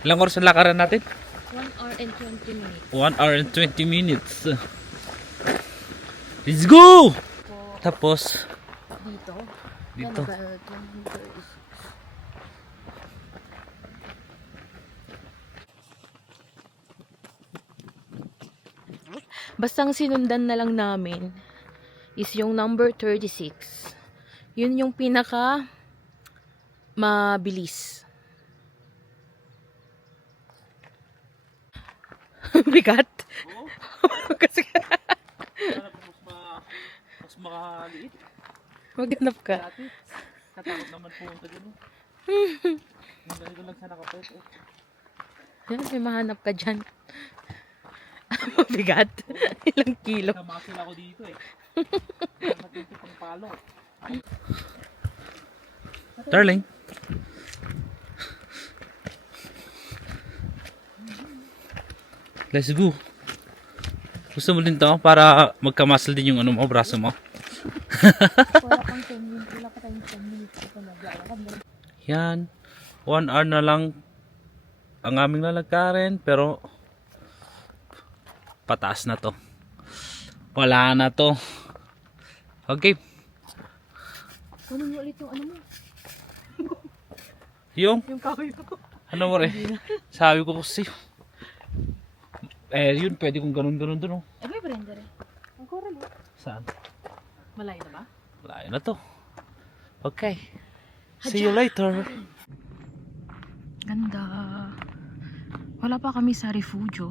Ilang oras ang lakaran natin? 1 hour and 20 minutes. 1 hour and 20 minutes. Let's go! Tapos, Dito? dito. Bastang sinundan na lang namin is yung number 36. Yun yung pinaka mabilis. Bigat? Kasi Mas makaliit. maghanap ka. Dati, katakot naman pumunta dyan. Hindi ko lang sana kapit. Yan, may mahanap ka dyan. Mabigat? Ilang kilo? Namasin ako dito eh. Matindi pang palo. Darling. Let's go. Gusto mo din to para magka-muscle din yung ano mo, braso mo. Wala pang 10 minutes. Wala pa tayong 10 minutes. Yan. 1 hour na lang ang aming lalakarin, pero pataas na to. Wala na to. Okay. Kunin mo ulit yung ano mo. Yung Yung kahoy ko. ano mo rin. Sabi ko kasi. Yun, pwede kong ganun-ganun dun. Oh. May brenda rin. Ang coral eh. Saan? Malayo na ba? Layo na to. Okay. See you later. Ganda. Wala pa kami sa refugio.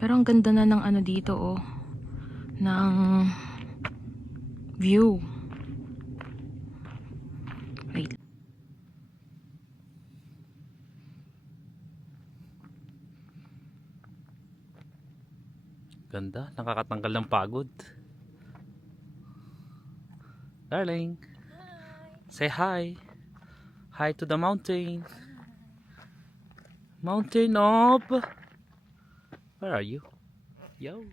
Pero ang ganda na ng ano dito oh. Ng view. Wait. Ganda. Nakakatanggal ng pagod. Darling. Say hi. Hi to the mountain. Mountain of... Where are you? Yo.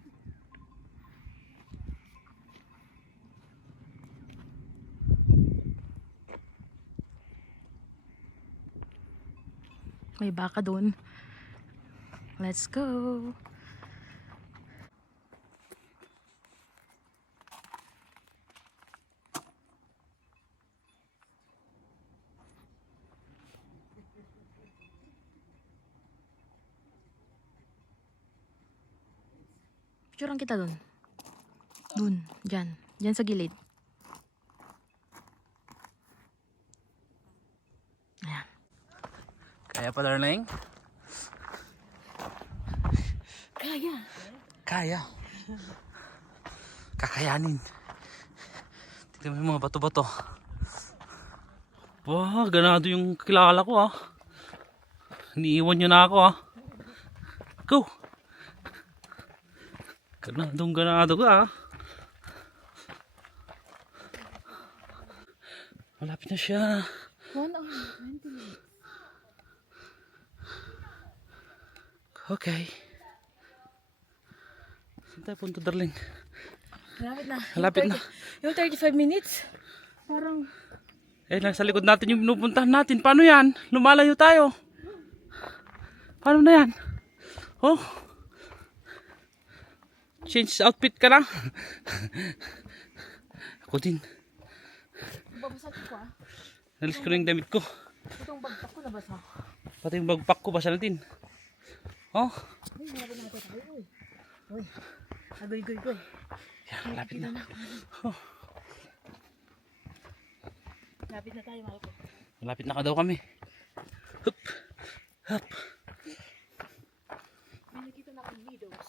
May baka doon. Let's go. Picturean kita doon. Doon, dyan. Dyan sa gilid. Ayan. Kaya pa, darling? Kaya. Kaya. Kakayanin. Tignan mo yung mga bato-bato. Wah, ganado yung kilala ko ah. Iniiwan nyo na ako ah. Go! Ganado ka ah. Malapit na siya. 1 hour and 20 minutes. Okay. Saan tayo punta, darling? Malapit na. Malapit na. Yung 35 minutes. Parang... Nasa likod natin yung pinupuntahan natin. Paano yan? Lumalayo tayo. Paano na yan? Oh. Change outfit ka na. Ako din. Babasat ko ah. Nalis ko na yung damit ko. Itong bagpak ko nabasa. Pati yung bagpak ko, basa natin. Oh. Uy, malapit na ako tayo. Uy. Uy. Agoy. Yan, malapit na. Oh. Lapit na tayo mga ko. Malapit na ka daw kami. Hup. Hup. May nakita na akong videos.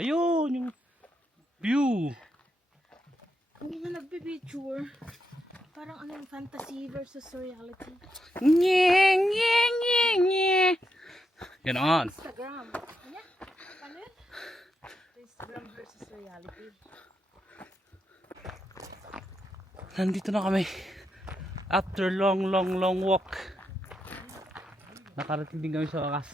Ayun, yung view. Ang mga nagbe-picture. Parang anong fantasy versus reality. Nye, nye, nye, nye. Ganon. Instagram. Ano? Paano yun? Instagram versus reality. Nandito na kami. After long walk. Nakarating din kami sa wakas.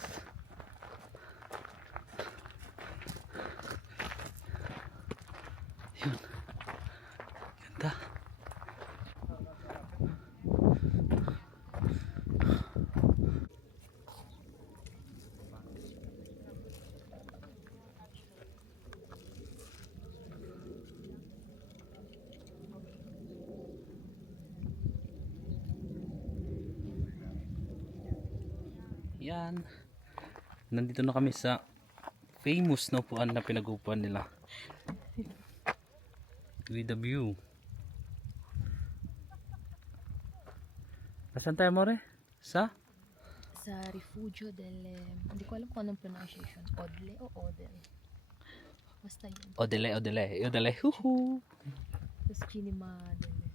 Yun. Ganda. Yan. Nandito na kami sa famous na upuan na pinag-upuan nila. With the view. Nasaan tayo, More? Sa Refugio delle... Hindi ko alam kung anong pronunciation. Odle o Odel? Basta yun. Odele. Huhu. Tapos Cinema delle...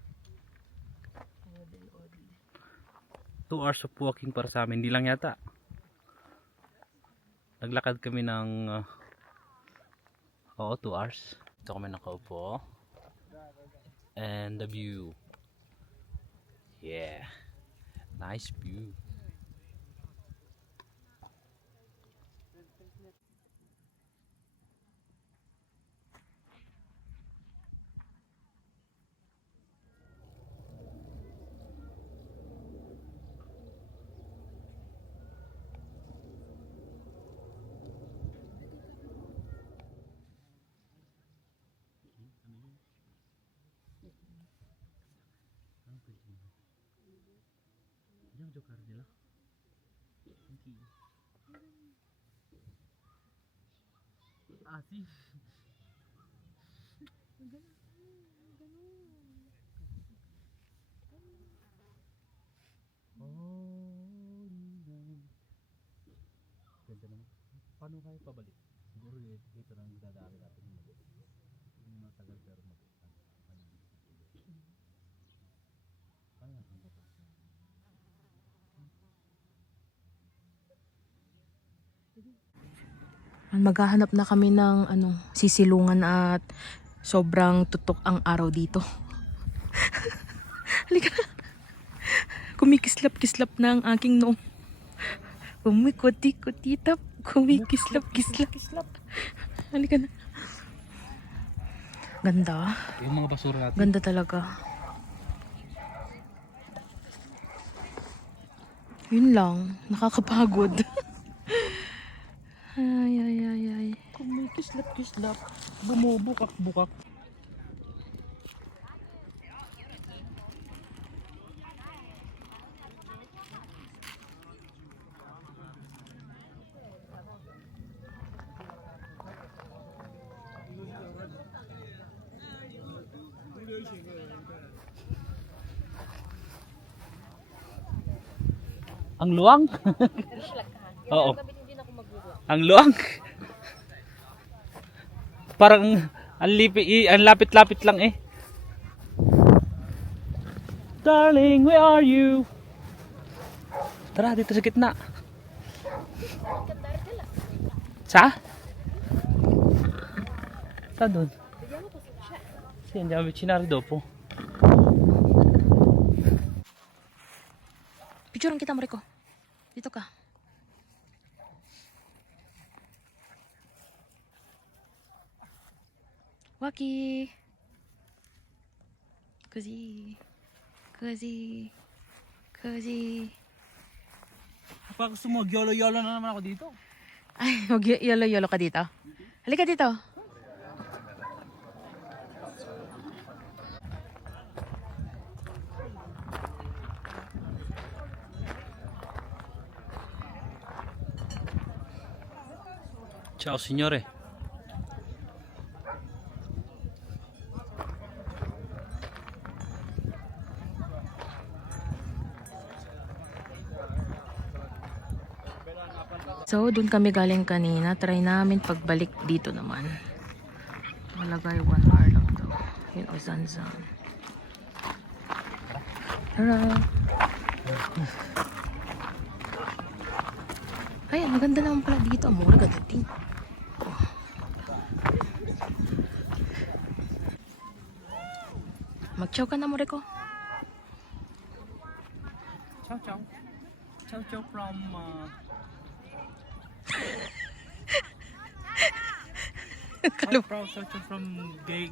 Odle. 2 hours of walking para sa amin. Hindi lang yata. Naglakad kami ng 2 hours. Ito kami nakaupo. And the view. Yeah. Nice view. Yang jokar nila. Asih. Ganda naman. Paano kayo pabalik? Siguro dito lang dadaanin natin yung mabalik. Yung matagal pero mabalik. Maghahanap na kami ng sisilungan at sobrang tutok ang araw dito. Halika. Kumikislap-kislap na ang aking noo. Kumikoti-kotitap. Kumikislap-kislap. Halika na. Ganda. Yung mga basura natin. Ganda talaga. Yun lang. Nakakapagod. Ay. Kumikislap-kislap. Bumubukak-bukak. Ang luwang? Oo. Ang luwang? Parang ang lapit-lapit lang eh. Darling, where are you? Tara, dito sa gitna. Sa? Saan doon? Sì, andiamo a avvicinare dopo. Picturean kita, Mariko. Dito ka. Waki. Così. Baka gusto mo, yolo-yolo na naman ako dito. Ay, mag-yolo-yolo ka dito. Halika dito. Ciao signore. So, dun kami galing kanina. Try namin pagbalik dito naman. Malagay 1 hour lang to. Yun o, Zanzan. Tara! Ay, maganda naman pala dito. Ang mura ganda din. Mag-chow ka na, Moreko. Ciao ciao. Ciao ciao from from gay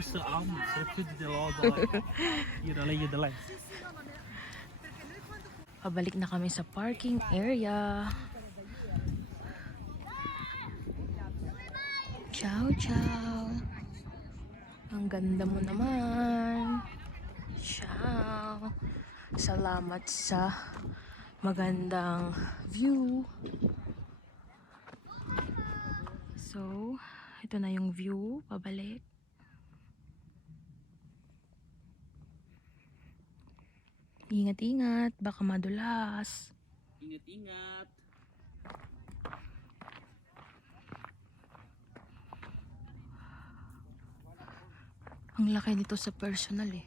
sa so cute the law the light. Pabalik na kami sa parking area. Ciao, ciao. Ang ganda mo naman. Ciao. Salamat sa magandang view. So, ito na yung view, pabalik. Ingat-ingat, baka madulas. Ingat-ingat. Ang laki nito sa personal eh.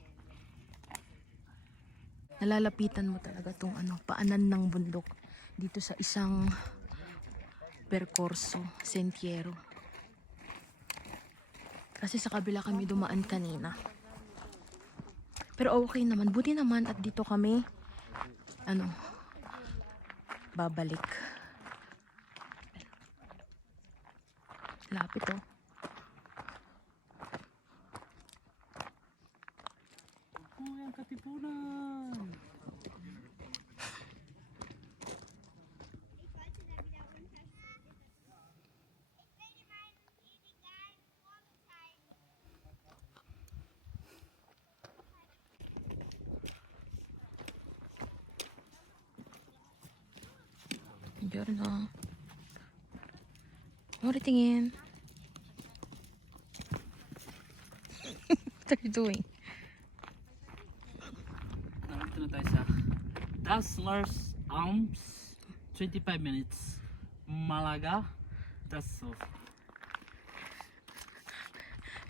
Nalalapitan mo talaga tong paanan ng bundok dito sa isang perkorso, sentiero. Kasi sa kabila kami dumaan kanina. Pero okay naman, buti naman at dito kami babalik. Lapit oh. Ang katipunan. Buongiorno. What are you tingin? What are you doing? Nandito na tayo sa Dazzler's Arms. 25 minutes. Malaga. That's all.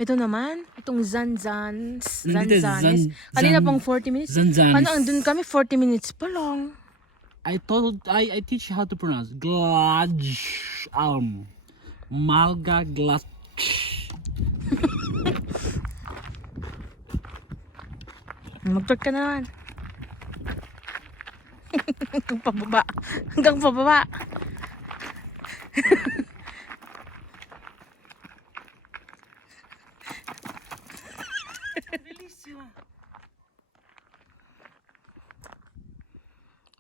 Ito naman, itong Zanzanes. Nandito, Zanzanes. Zan- Kanina Zan- pang 40 minutes. Zanzanes. Ano, andun kami 40 minutes pa lang. I teach you how to pronounce Glaj Arm. Malga Glaj. Mag-talk ka naman. Hanggang pababa. Hanggang pababa.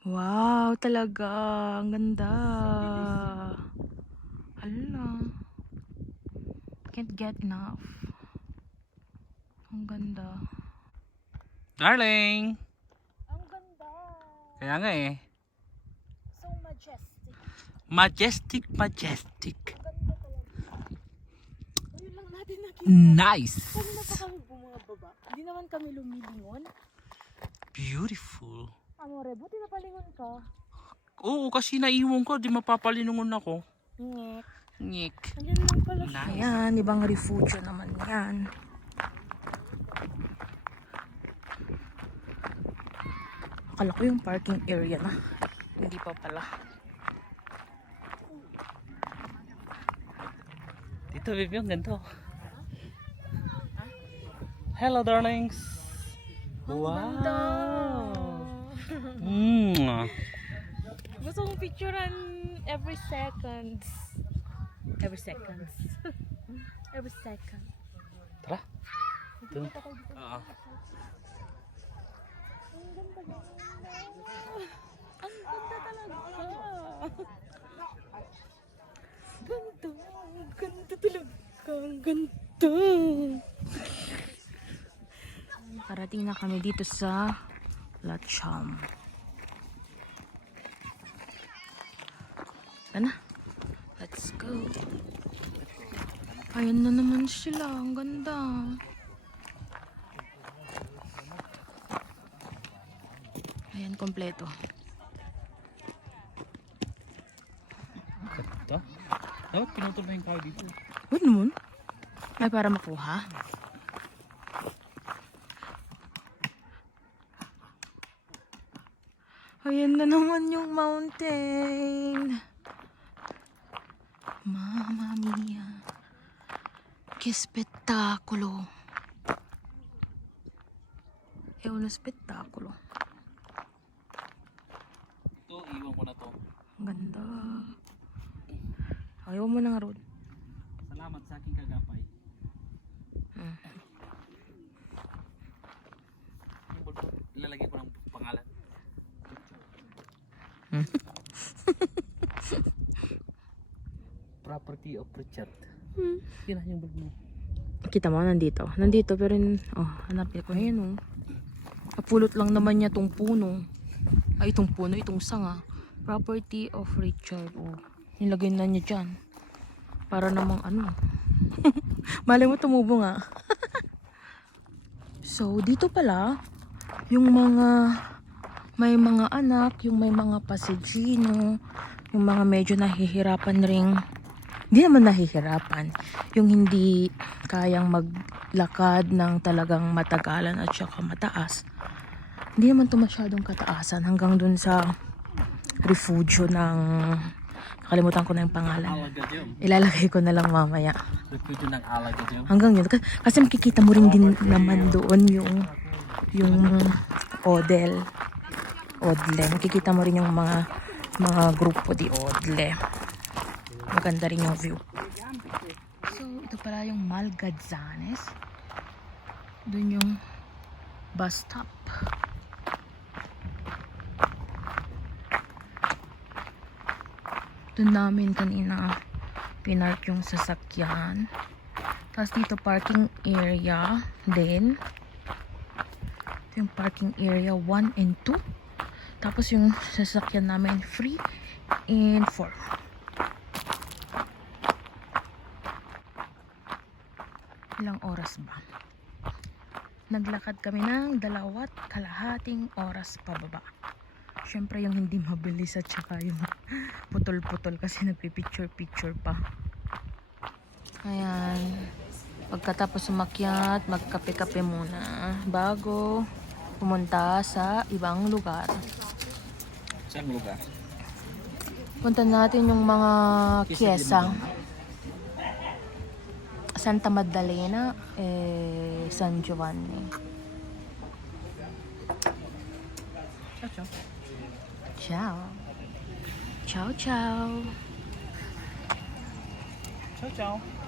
Wow, talaga. Ang ganda. Hala. Can't get enough. Ang ganda. Darling! Ang ganda. Kaya nga eh. So majestic. Majestic, majestic. Ganda talaga. Ayun lang natin nakita. Nice! Kanina pa kami bumababa. Hindi naman kami lumilingon. Beautiful. Amore, buti napalingon ka. Oo, kasi naiwan ko, di mapapalinungon ako. Ngek. Ngik. Ayan lang pala siya. Nice. Ayan, ibang refugio naman yan. Akala ko yung parking area na. Hindi pa pala. Dito, baby, ang ganda. Hello, darlings. Wow. Gusto kong picturean every seconds. Every seconds. Every second. Tara. Ito. Oo. Ang ganda talaga. Ganda. Ganda talaga. Ang ganda. Parating na kami dito sa Lacham. Tara na. Let's go. Ayan na naman sila. Ang ganda. Ayan, kompleto. Ito. Dapat pinutol na yung car dito. Huwag naman. Ay, para makuha. Ayan na naman yung mountain. Mamma mia. Que spettacolo. È uno spettacolo. Ito, iwan ko na to. Ang ganda. Ayaw mo ng road. Salamat sa aking kagapay. Yung bulto, ilalagay ko ng pangalan. Property of Richard. Yun na yung bulto. Kita mo, nandito. Nandito, pero hanapin ko. Ayan, oh. Kapulot lang naman niya tong puno. Ay, itong puno, itong sanga. Property of Richard. Oh, nilagay na niya dyan. Para namang ano. Malay mo tumubo nga. So, dito pala, yung mga may mga anak, yung may mga pasigino, yung mga medyo nahihirapan ring, hindi naman nahihirapan, yung hindi kayang maglakad ng talagang matagalan at saka mataas. Hindi naman ito masyadong kataasan hanggang dun sa refugio ng, nakalimutan ko na yung pangalan. Alagadyum. Ilalagay ko na lang mamaya. Refugio ng Alagadyum. Hanggang yun. Kasi makikita mo rin din naman doon yung Odle. Makikita mo rin yung mga grupo di Odle. Maganda rin yung view. So, ito pala yung Malgadzanes. Doon yung bus stop. Doon namin kanina pinark yung sasakyan. Tapos dito parking area din. Ito yung parking area 1 and 2. Tapos yung sasakyan namin 3 and 4. Ilang oras ba? Naglakad kami ng 2.5 oras pababa. Syempre yung hindi mabilis at saka yung putol-putol kasi nagpipicture-picture pa. Ayan. Pagkatapos umakyat, magkape-kape muna bago pumunta sa ibang lugar. Saan lugar? Punta natin yung mga Chiesa. Santa Maddalena, San Giovanni. Ciao. Ciao. Ciao, ciao. Ciao.